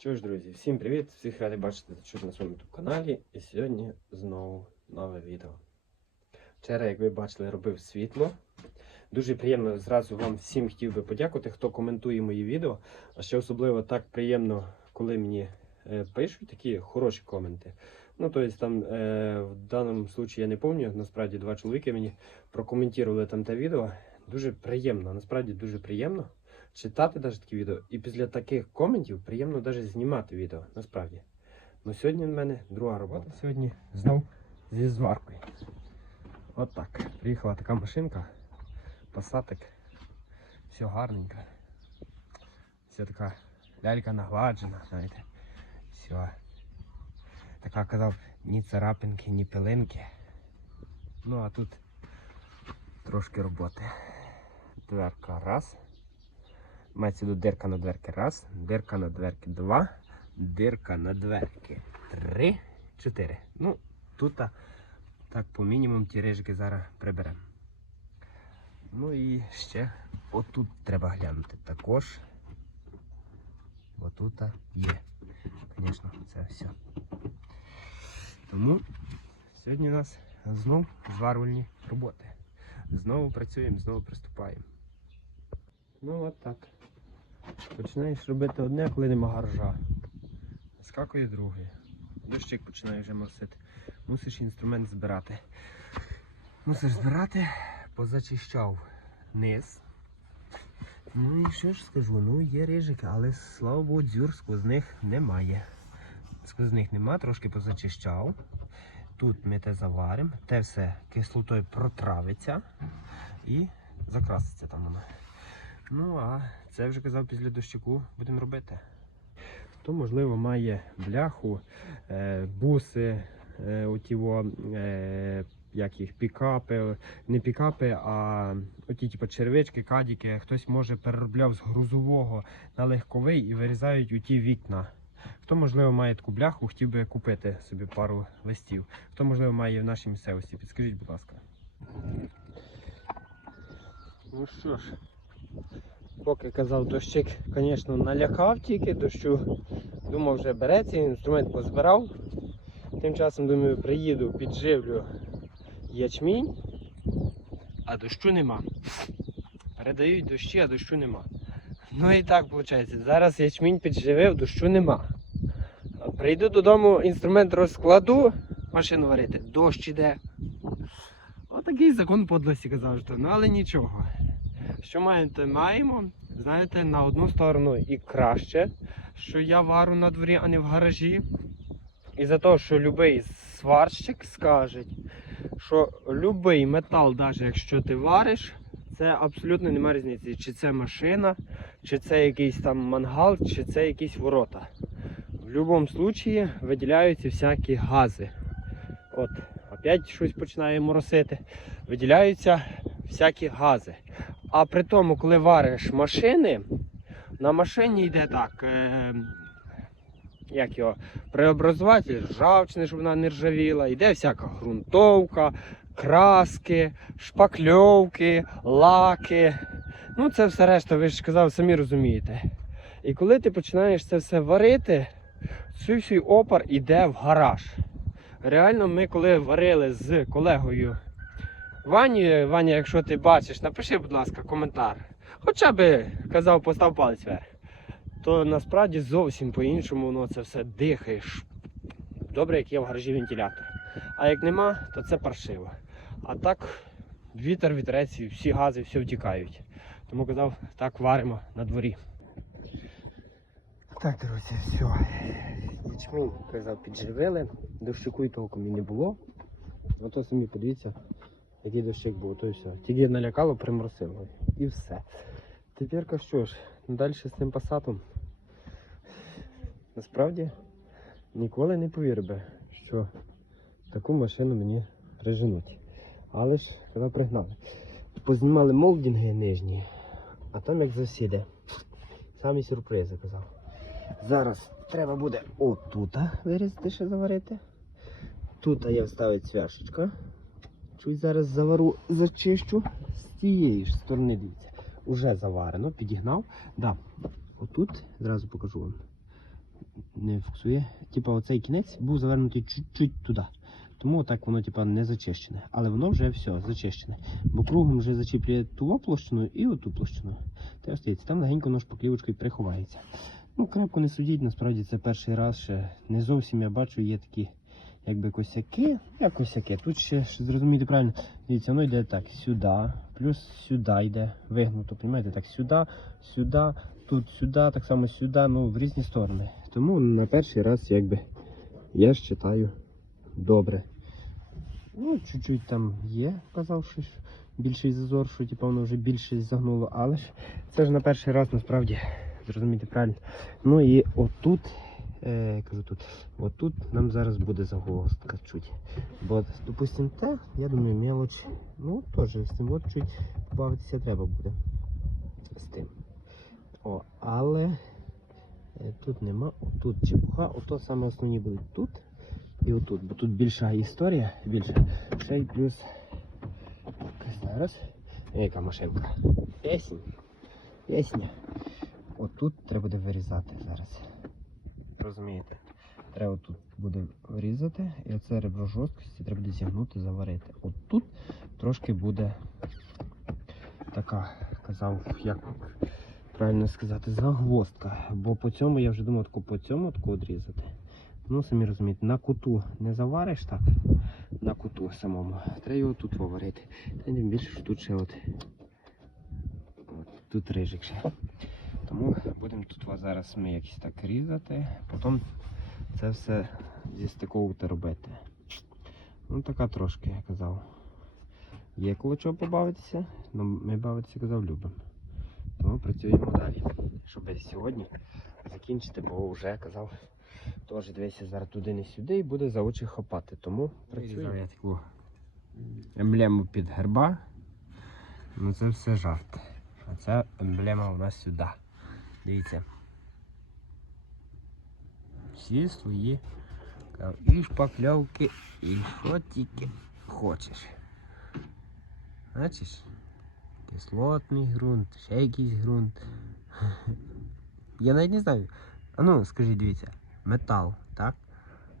Що ж, друзі, всім привіт! Всіх радий бачити тут на своєму YouTube каналі. І сьогодні знову нове відео. Вчора, як ви бачили, робив світло. Дуже приємно зразу вам всім хотів би подякувати, хто коментує мої відео. А ще особливо так приємно, коли мені е, пишуть такі хороші коменти. Ну, тобто там е, в даному випадку я не пам'ятаю, насправді два чоловіки мені прокоментували там те відео. Дуже приємно, насправді дуже приємно читати навіть такі відео. І після таких коментів приємно навіть знімати відео, насправді. Ну сьогодні в мене друга робота. Сьогодні знов зі зваркою. От так. Приїхала така машинка, пасатик. Все гарненько. Все така лялька нагладжена, знаєте. Все. Така казав, ні царапинки, ні пилинки. Ну а тут трошки роботи. Дверка раз. Мається до дирка на дверки раз, дирка на дверки два, дирка на дверки три, чотири. Ну, тут так по мінімум ті рижики зараз приберемо. Ну і ще отут треба глянути також. Отут є. Звісно, це все. Тому сьогодні у нас знов зварювальні роботи. Знову працюємо, знову приступаємо. Ну от так. Починаєш робити одне, коли нема гаража. Скакує друге. Дощик починає вже морсити. Мусиш інструмент збирати. Мусиш збирати, позачищав низ. Ну і що ж скажу, ну є рижики, але слава Богу, дзюр сквозних немає. Сквозних нема, трошки позачищав. Тут ми те заваримо, те все кислотою протравиться і закраситься там воно. Ну, а це вже казав після дощику будемо робити. Хто, можливо, має бляху, е, буси, е, отіво, е, як їх, пікапи, не пікапи, а оті типу, червички, кадіки, хтось може переробляв з грузового на легковий і вирізають у ті вікна. Хто, можливо, має таку бляху, хотів би купити собі пару листів. Хто, можливо, має в нашій місцевості, підскажіть, будь ласка. Ну що ж, поки казав дощик, звісно, налякав тільки дощу. Думав, вже береться, інструмент позбирав. Тим часом, думаю, приїду, підживлю ячмінь, а дощу нема. Передають дощі, а дощу нема. Ну і так виходить. Зараз ячмінь підживив, дощу нема. Прийду додому, інструмент розкладу, машину варити, дощ іде. Отакий закон подлості казав, що ну але нічого. Що маємо, те маємо. Знаєте, на одну сторону і краще, що я вару на дворі, а не в гаражі. І за те, що будь-який сварщик скаже, що будь-який метал, навіть якщо ти вариш, це абсолютно немає різниці. Чи це машина, чи це якийсь там мангал, чи це якісь ворота. В будь-якому випадку виділяються всякі гази. От, опять щось починає моросити. Виділяються всякі гази. А при тому, коли вариш машини, на машині йде так. Е, як його, преобразователь ржавчини, щоб вона не ржавіла, йде всяка ґрунтовка, краски, шпакльовки, лаки. Ну, це все решта, ви ж казав, самі розумієте. І коли ти починаєш це все варити, цей опар йде в гараж. Реально, ми коли варили з колегою Вані, Ваня, якщо ти бачиш, напиши, будь ласка, коментар. Хоча би казав, постав палець вверх. То насправді зовсім по-іншому воно це все дихаєш. Добре, як є в гаражі вентилятор. А як нема, то це паршиво. А так вітер, вітерець всі гази, все втікають. Тому казав, так варимо на дворі. Так, друзі, все. Ячмінь, казав, підживили. Дощику і толком і не було. Ото самі подивіться, який дощик був, то і все. Тільки налякало, приморосило. І все. Тепер що ж, далі з цим пасатом. Насправді ніколи не повірив би, що таку машину мені приженуть. Але ж коли пригнали. Познімали молдінги нижні, а там як засіде. Самі сюрпризи казав. Зараз треба буде отут вирізати ще заварити. Тут є вставить цвяшечка. Чуть зараз завару, зачищу з тієї ж сторони, дивіться. Уже заварено, підігнав. Да. Отут, зразу покажу вам. не фокусує. Типа оцей кінець був завернутий чуть-чуть туди. Тому так воно типа не зачищене. Але воно вже все зачищене. Бо кругом вже зачіплює ту площину і оту площину. Те остається. Там легенько воно шпаклівочкою приховається. Ну, крепко не судіть, насправді це перший раз ще не зовсім я бачу, є такі якби косяки, як косяки. Тут ще зрозуміти правильно. Дивіться, воно йде так, сюди, плюс сюди йде, вигнуто, розумієте, так сюди, сюди, тут сюди, так само сюди, ну в різні сторони. Тому на перший раз якби я ж читаю добре. Ну, чуть-чуть там є, казав, що більший зазор, що типу, воно вже більше загнуло, але ж це ж на перший раз насправді зрозуміти правильно. Ну і отут, е, кажу тут, отут нам зараз буде загвоздка чуть. Бо, допустим, те, я думаю, мелоч, ну теж з цим от чуть побавитися треба буде. З тим. О, але е, тут нема, отут чепуха, ото саме основні будуть тут і отут, бо тут більша історія, більше. Ще й плюс. Зараз. Яка машинка? Песня. Песня. Отут треба буде вирізати зараз. Розумієте? Треба тут буде вирізати, і оце ребро жорсткості треба буде зігнути, заварити. От тут трошки буде така, казав, як правильно сказати, загвоздка. Бо по цьому я вже думав по цьому таку одрізати. Ну, самі розумієте, на куту не завариш так, на куту самому. Треба його тут поварити. Та тим більше, що тут ще от, от тут рижик ще. Тому будемо тут зараз ми якось так різати, потім це все зістиковувати робити. Ну така трошки, я казав. Є коло чого побавитися, але ми бавитися казав любимо. Тому працюємо далі. Щоб сьогодні закінчити, бо вже казав, теж дивися зараз туди не сюди і буде за очі хапати. Тому працюємо. Я таку емблему під герба. Ну це все жарт. А ця емблема у нас сюди. Дивіться. Всі свої і шпакльовки, і що тільки хочеш. Бачиш? Кислотний ґрунт, ще якийсь ґрунт. Я навіть не знаю. А ну, скажіть, дивіться, метал, так?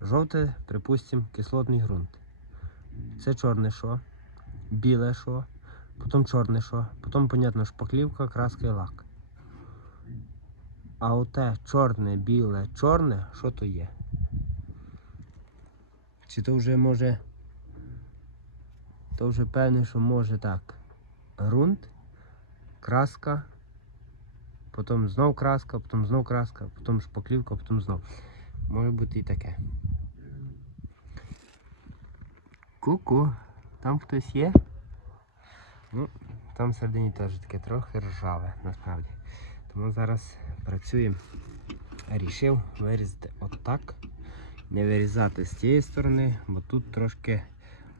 Жовте, припустимо, кислотний ґрунт. Це чорне що? Біле що? Потім чорне що? Потім, понятно, шпаклівка, краска і лак. А оте чорне, біле, чорне, що то є? Чи то вже може. То вже певне, що може так. Грунт, краска, потім знов краска, потім знов краска, потім шпаклівка, потім знов. Може бути і таке. Ку-ку, там хтось є? Ну, там всередині теж таке трохи ржаве, насправді. Тому зараз працюємо. Рішив вирізати отак. Не вирізати з цієї сторони, бо тут трошки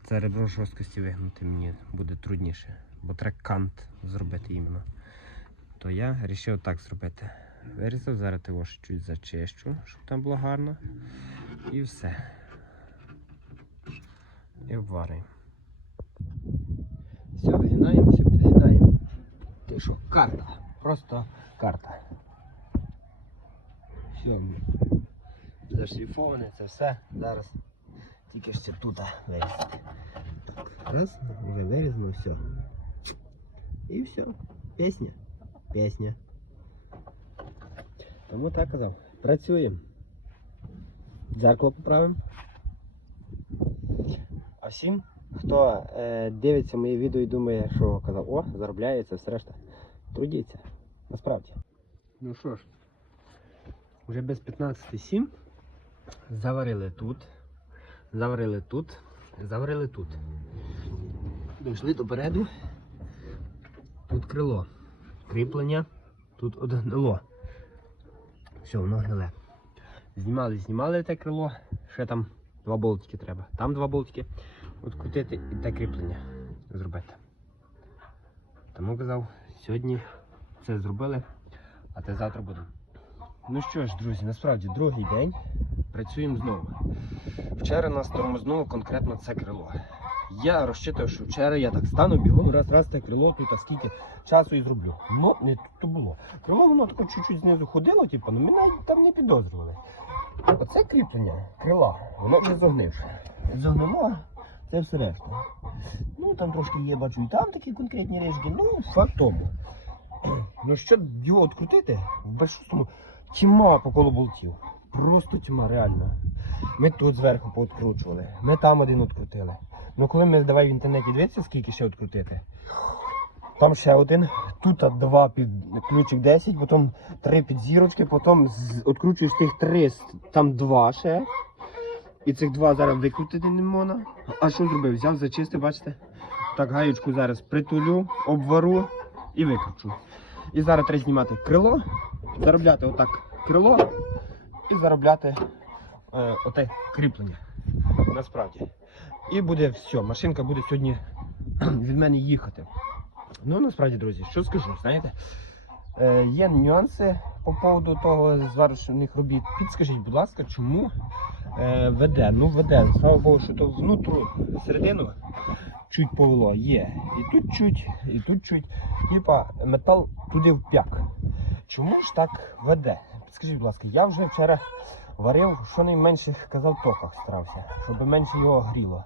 це ребро жорсткості вигнути мені буде трудніше, бо треба кант зробити іменно. То я вирішив так зробити. Вирізав, зараз його чуть зачищу, щоб там було гарно. І все. І обварюємо. Все, вигинаємо, все підгинаємо. Ти що, карта? Просто карта. Все, зашліфоване, це все. Зараз тільки ще тут вирізати. Раз, вже вирізано, все. І все. Пісня. Пісня. Тому так казав. Працюємо. Дзеркало поправимо. А всім, хто е, дивиться моє відео і думає, що казав, о, заробляється, все решта. Трудіться. Насправді. Ну що ж, вже без 15.7 заварили тут, заварили тут, заварили тут. Дійшли до переду. Тут крило. Кріплення. Тут одгнило. Все, воно гниле. Знімали, знімали те крило. Ще там два болтики треба. Там два болтики. Открутити і те кріплення зробити. Тому казав, сьогодні це зробили, а те завтра будемо. Ну що ж, друзі, насправді другий день працюємо знову. Вчора нас тормознуло конкретно це крило. Я розчитував, що вчора я так стану бігом, раз, раз те крило тут, а скільки часу і зроблю. Ну, не тут то було. Крило воно тако чуть-чуть знизу ходило, типу, ну навіть там не підозрювали. оце кріплення крила, воно вже зогнивше. Зогнило, це все решта. Ну там трошки є, бачу, і там такі конкретні речки. Ну, факт тому. Ну, щоб його відкрутити, в большому тьма по колу болтів. Просто тьма, реально. Ми тут зверху пооткручували, ми там один відкрутили. Ну коли ми давай в інтернеті дивитися, скільки ще відкрутити. Там ще один, тут два під ключик 10, потім три під зірочки, потім відкручуєш тих три, там два ще. І цих два зараз викрутити не можна. А що зробив? Взяв, зачистив, бачите? Так, гаючку зараз притулю, обвару і викручу. І зараз треба знімати крило, заробляти отак крило і заробляти е, оте кріплення. Насправді. І буде все. Машинка буде сьогодні від мене їхати. Ну, насправді, друзі, що скажу, знаєте? Е, є нюанси по поводу того зварочних робіт. Підскажіть, будь ласка, чому е, веде? Ну, веде. Слава Богу, що то внутру середину чуть повело. Є. І тут чуть, і тут чуть. Типа метал туди вп'як. Чому ж так веде? Підскажіть, будь ласка, я вже вчора варив в щонайменших казав токах старався, щоб менше його гріло.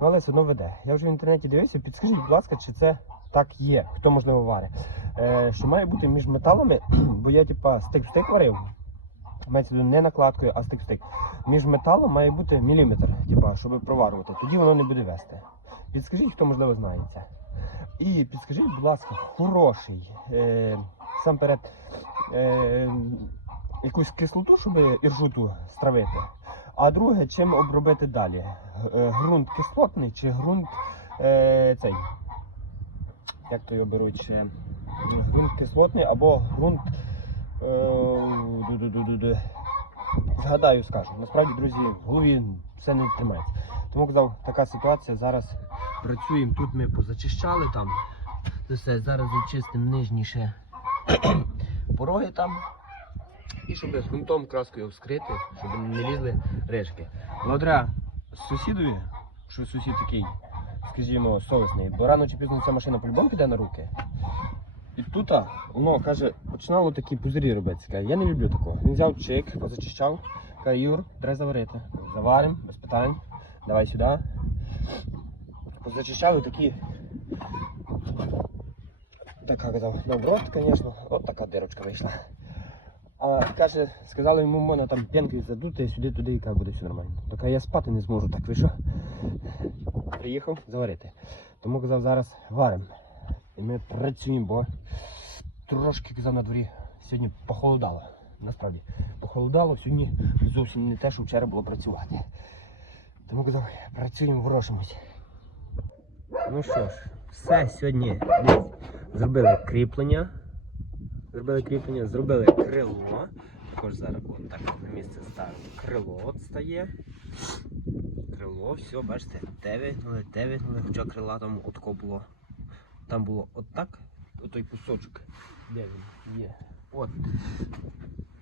Ну, але все одно веде. Я вже в інтернеті дивився. Підскажіть, будь ласка, чи це так є, хто можливо варить. Е, що має бути між металами, бо я типа стик в стик варив. Мається не накладкою, а стик-стик. Між металом має бути міліметр, типа, щоб проварювати. Тоді воно не буде вести. Підскажіть, хто можливо знається. І підскажіть, будь ласка, хороший. Е, сам перед е, якусь кислоту, щоб іржуту стравити. А друге, чим обробити далі? Е, ґрунт кислотний чи ґрунт е, цей. Як то його беруть ще? Ґрунт кислотний або ґрунт. Е. Згадаю, скажу. Насправді, друзі, в голові все не тримається. Тому казав, така ситуація. Зараз працюємо. Тут ми позачищали там. Все. Зараз зачистимо нижні ще пороги там. І щоб ґрунтом краскою вскрити, щоб не лізли решки. Благодаря сусідові, що сусід такий, скажімо, совісний, бо рано чи пізно ця машина по-любому піде на руки. І тут воно каже, починало такі пузирі робити. Каже, я не люблю такого. Він взяв чик, позачищав, каже, Юр, треба заварити. Заваримо, без питань. Давай сюди. Позачищав і такі. Така казав, наоборот, звісно, от така дирочка вийшла. А каже, сказали йому, можна там п'янкою задути сюди-туди, і каже, буде все нормально. Так я спати не зможу, так ви що? Приїхав заварити. Тому казав, зараз варимо. І ми працюємо, бо трошки казав на дворі сьогодні похолодало. Насправді, похолодало, сьогодні зовсім не те, що вчора було працювати. Тому казав, працюємо, ворушимось. Ну що ж, все сьогодні зробили кріплення. Зробили кріплення, зробили крило. Також зараз от так на місце ставимо. Крило стає. Крило, все, бачите, де вигнули, де вигнули, хоча крила там отко було. Там було отак, отой кусочок. Де він є? От.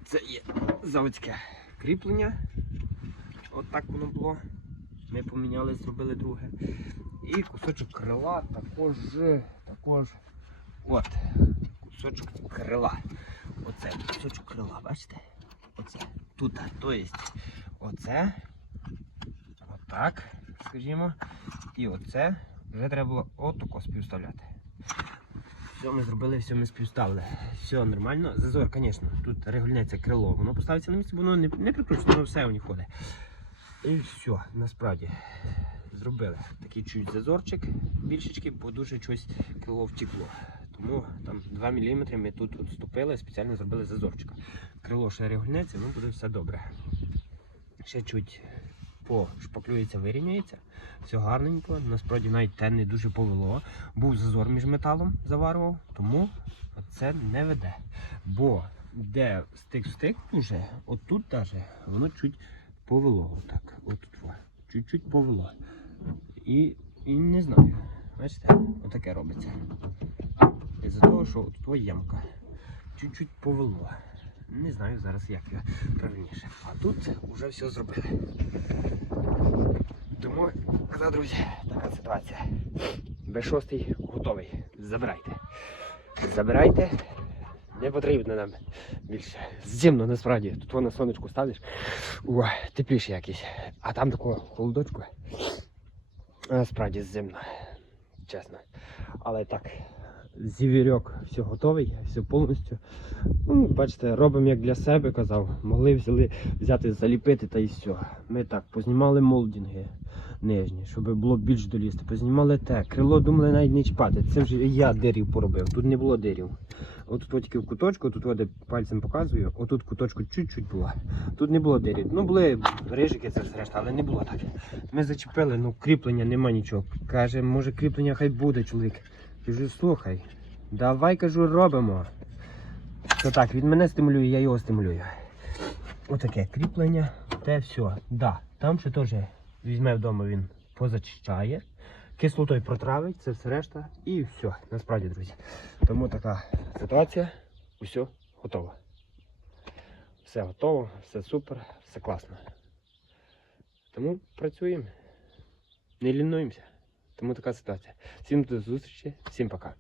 Це є заводське кріплення. Отак воно було. Ми поміняли, зробили друге. І кусочок крила також, також. От. Кусочок крила. Оце кусочок крила, бачите? Оце. Тут. Тобто, оце. Отак, скажімо. І оце вже треба було отако співставляти. Все ми зробили, все ми співставили. Все нормально. Зазор, звісно, тут регульняється крило. Воно поставиться на місце, воно не, не прикручено, воно все у них ходить. І все, насправді. Зробили такий чуть зазорчик більшечки, бо дуже щось крило втекло. Тому там 2 мм ми тут відступили, спеціально зробили зазорчик. Крило ще регульняється, ну буде все добре. Ще чуть пошпаклюється, вирівнюється. Все гарненько. Насправді навіть те не дуже повело. Був зазор між металом, заварував, тому це не веде. Бо де стик в стик уже, отут даже, воно чуть повело. Отак. Во. Чуть-чуть повело. І, і не знаю. Бачите, отаке робиться. Із-за того, що тут во ямка. Чуть-чуть повело. Не знаю зараз як я правильніше. А тут вже все зробили. Тому, казав, друзі, така ситуація. Б6 готовий. Забирайте. Забирайте. Не потрібно нам більше. Зимно насправді. Тут воно сонечку ставиш. О, тепліше якесь. А там такого холодочку. Насправді зимно. Чесно. Але так, зівірьок все готовий, все повністю. Ну, бачите, робимо як для себе, казав. Могли взяли, взяти, заліпити та і все. Ми так познімали молдинги нижні, щоб було більш долізти. Познімали те. Крило думали навіть не чіпати. Цим же я дирів поробив. Тут не було дирів. От тільки в куточку, тут де пальцем показую, отут куточку чуть-чуть було. Тут не було дирів. Ну були рижики, це все решта, але не було так. Ми зачепили, ну кріплення нема нічого. Каже, може кріплення хай буде, чоловік. Кажу, слухай, давай кажу, робимо. То так, він мене стимулює, я його стимулюю. Отаке кріплення, те все. Да, там ще теж візьме вдома він позачищає, кислотою протравить, це все решта. І все, насправді, друзі. Тому така ситуація, усе готово. Все готово, все супер, все класно. Тому працюємо, не лінуємося. Тому така ситуація. Всім до зустрічі, всім пока.